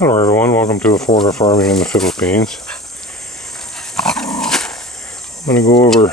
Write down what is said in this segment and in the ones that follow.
Hello everyone, welcome to Affordable Farming in the Philippines. I'm going to go over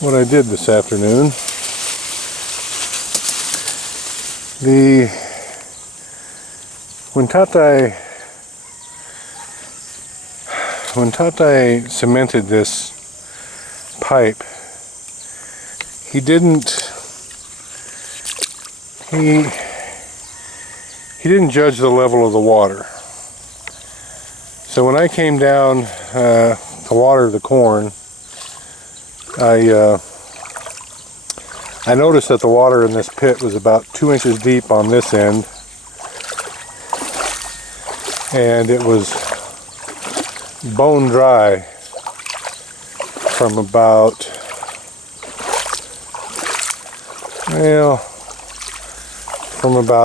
what I did this afternoon. When Tatay cemented this pipe, he didn't judge the level of the water. So when I came down to water the corn, I noticed that the water in this pit was about 2 inches deep on this end, and it was bone dry from about,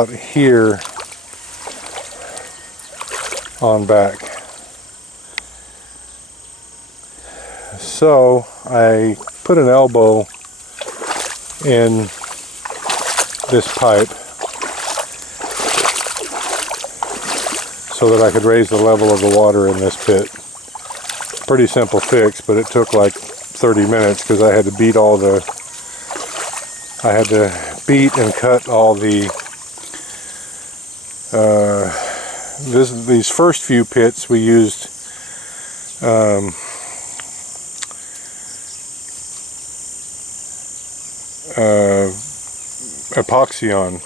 here on back. So I put an elbow in this pipe so that I could raise the level of the water in this pit. Pretty simple fix, but it took like 30 minutes because I had to beat and cut all the these first few pits we used epoxy on,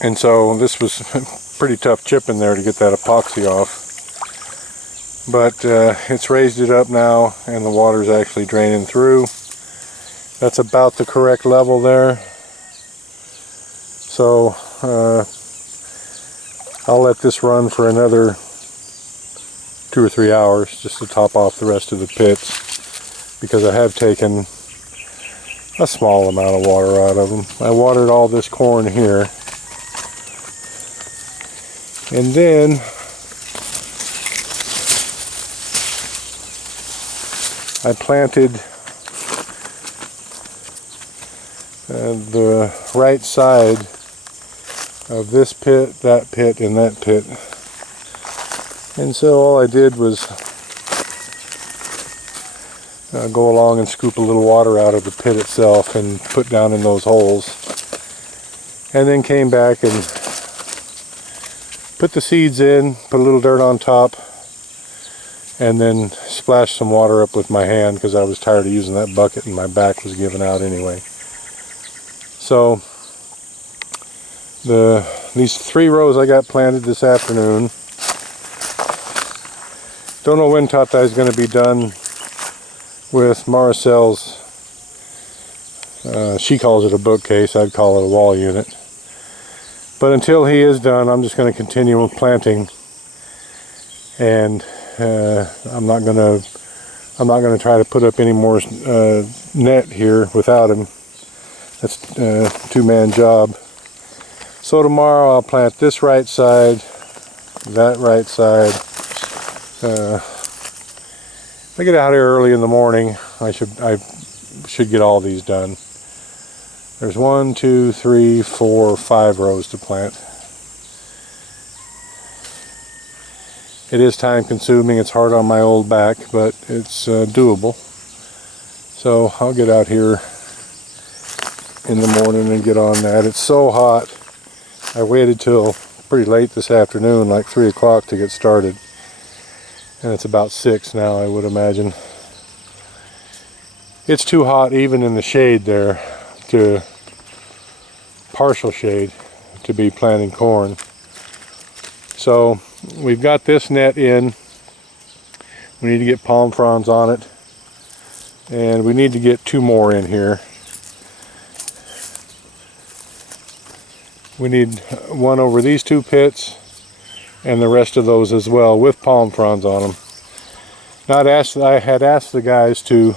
and so this was pretty tough chip in there to get that epoxy off, but it's raised it up now and the water is actually draining through. That's about the correct level there. So I'll let this run for another 2 or 3 hours just to top off the rest of the pits, because I have taken a small amount of water out of them. I watered all this corn here, and then I planted the right side of this pit, that pit, and that pit. And so all I did was go along and scoop a little water out of the pit itself and put down in those holes, and then came back and put the seeds in, put a little dirt on top, and then splashed some water up with my hand because I was tired of using that bucket and my back was giving out anyway. So these 3 rows I got planted this afternoon. Don't know when Tatay is going to be done with Maricel's, she calls it a bookcase, I'd call it a wall unit. But until he is done, I'm just going to continue with planting, and I'm not going to try to put up any more net here without him. That's a 2-man job. So tomorrow I'll plant this right side, that right side. If I get out here early in the morning, I should get all these done. There's 1, 2, 3, 4, 5 rows to plant. It is time consuming, it's hard on my old back, but it's doable. So I'll get out here in the morning and get on that. It's so hot. I waited till pretty late this afternoon, like 3 o'clock, to get started. And it's about 6 now, I would imagine. It's too hot even in the shade there, to partial shade, to be planting corn. So we've got this net in. We need to get palm fronds on it, and we need to get 2 more in here. We need 1 over these 2 pits, and the rest of those as well, with palm fronds on them. Now I had asked the guys to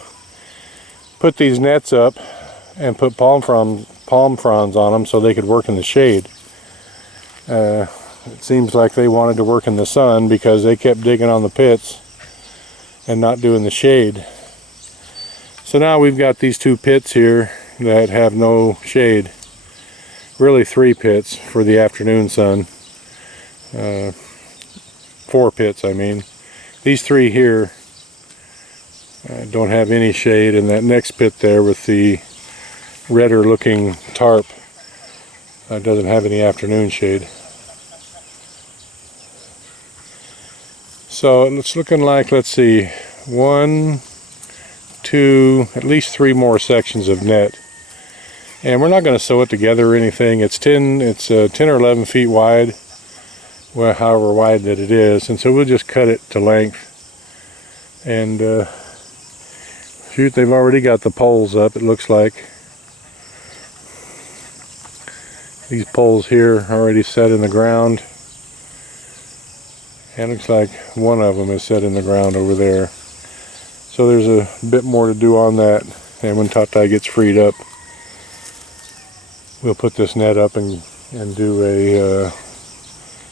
put these nets up and put palm fronds on them so they could work in the shade. It seems like they wanted to work in the sun because they kept digging on the pits and not doing the shade. So now we've got these 2 pits here that have no shade. really 3 pits for the afternoon sun. 4 pits, I mean. These 3 here don't have any shade, and that next pit there with the redder looking tarp doesn't have any afternoon shade. So it's looking like, let's see, 1, 2, at least 3 more sections of net. And we're not going to sew it together or anything. It's 10 or 11 feet wide, well, however wide that it is, and so we'll just cut it to length. And shoot, they've already got the poles up, it looks like. These poles here are already set in the ground, and it looks like one of them is set in the ground over there. So there's a bit more to do on that, and when Tata gets freed up, we'll put this net up and do a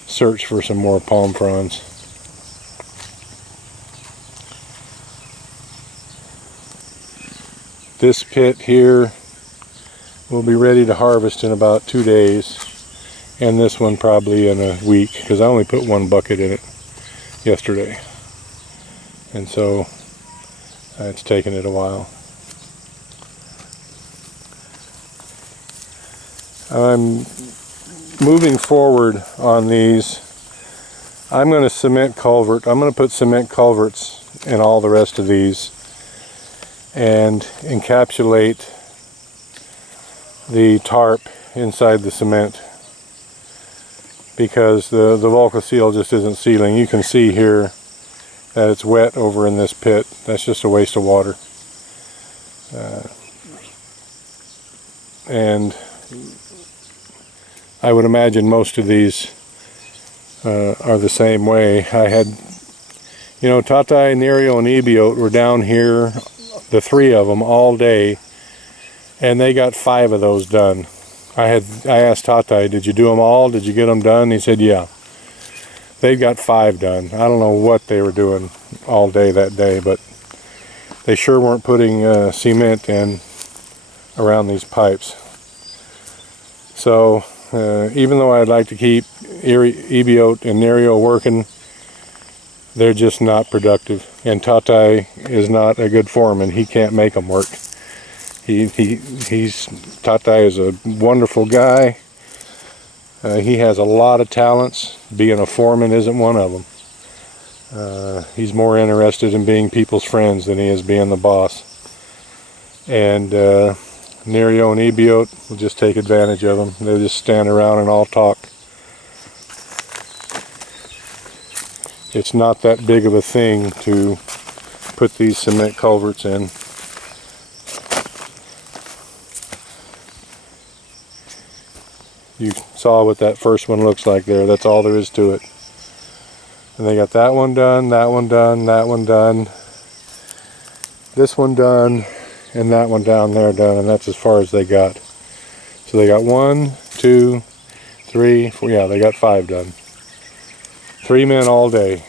search for some more palm fronds. This pit here will be ready to harvest in about 2 days, and this one probably in a week, because I only put 1 bucket in it yesterday, and so it's taken it a while. I'm moving forward on these. I'm going to cement culvert. I'm going to put cement culverts in all the rest of these and encapsulate the tarp inside the cement, because the Volca-Seal just isn't sealing. You can see here that it's wet over in this pit. That's just a waste of water. And I would imagine most of these are the same way. I had, you know, Tata, Nerio, and Ebiot were down here, the 3 of them, all day, and they got 5 of those done. I asked Tata, did you do them all? Did you get them done? He said, yeah. They got 5 done. I don't know what they were doing all day that day, but they sure weren't putting cement in around these pipes. So even though I'd like to keep Ebiot and Nerio working, they're just not productive. And Tata is not a good foreman. He can't make them work. Tata is a wonderful guy. He has a lot of talents. Being a foreman isn't one of them. He's more interested in being people's friends than he is being the boss. And Nerio and Ebiot will just take advantage of them. They'll just stand around and all talk. It's not that big of a thing to put these cement culverts in. You saw what that first one looks like there. That's all there is to it. And they got that one done, that one done, that one done, this one done, and that one down there done, and that's as far as they got. So they got 1, 2, 3, 4, yeah, they got 5 done. 3 men all day.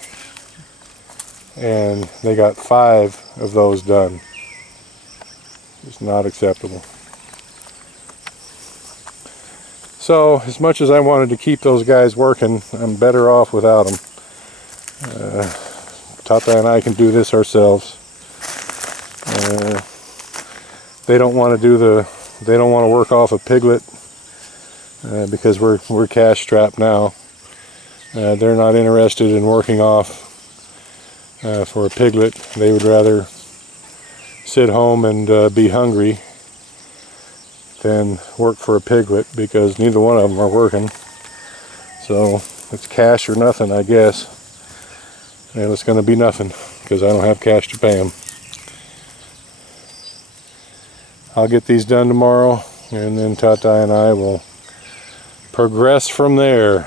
And they got 5 of those done. It's not acceptable. So, as much as I wanted to keep those guys working, I'm better off without them. Tata and I can do this ourselves. They don't want to work off a piglet because we're cash strapped now. They're not interested in working off for a piglet. They would rather sit home and be hungry than work for a piglet, because neither one of them are working. So it's cash or nothing, I guess. And it's going to be nothing because I don't have cash to pay them. I'll get these done tomorrow, and then Tata and I will progress from there.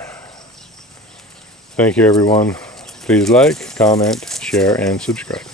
Thank you, everyone. Please like, comment, share, and subscribe.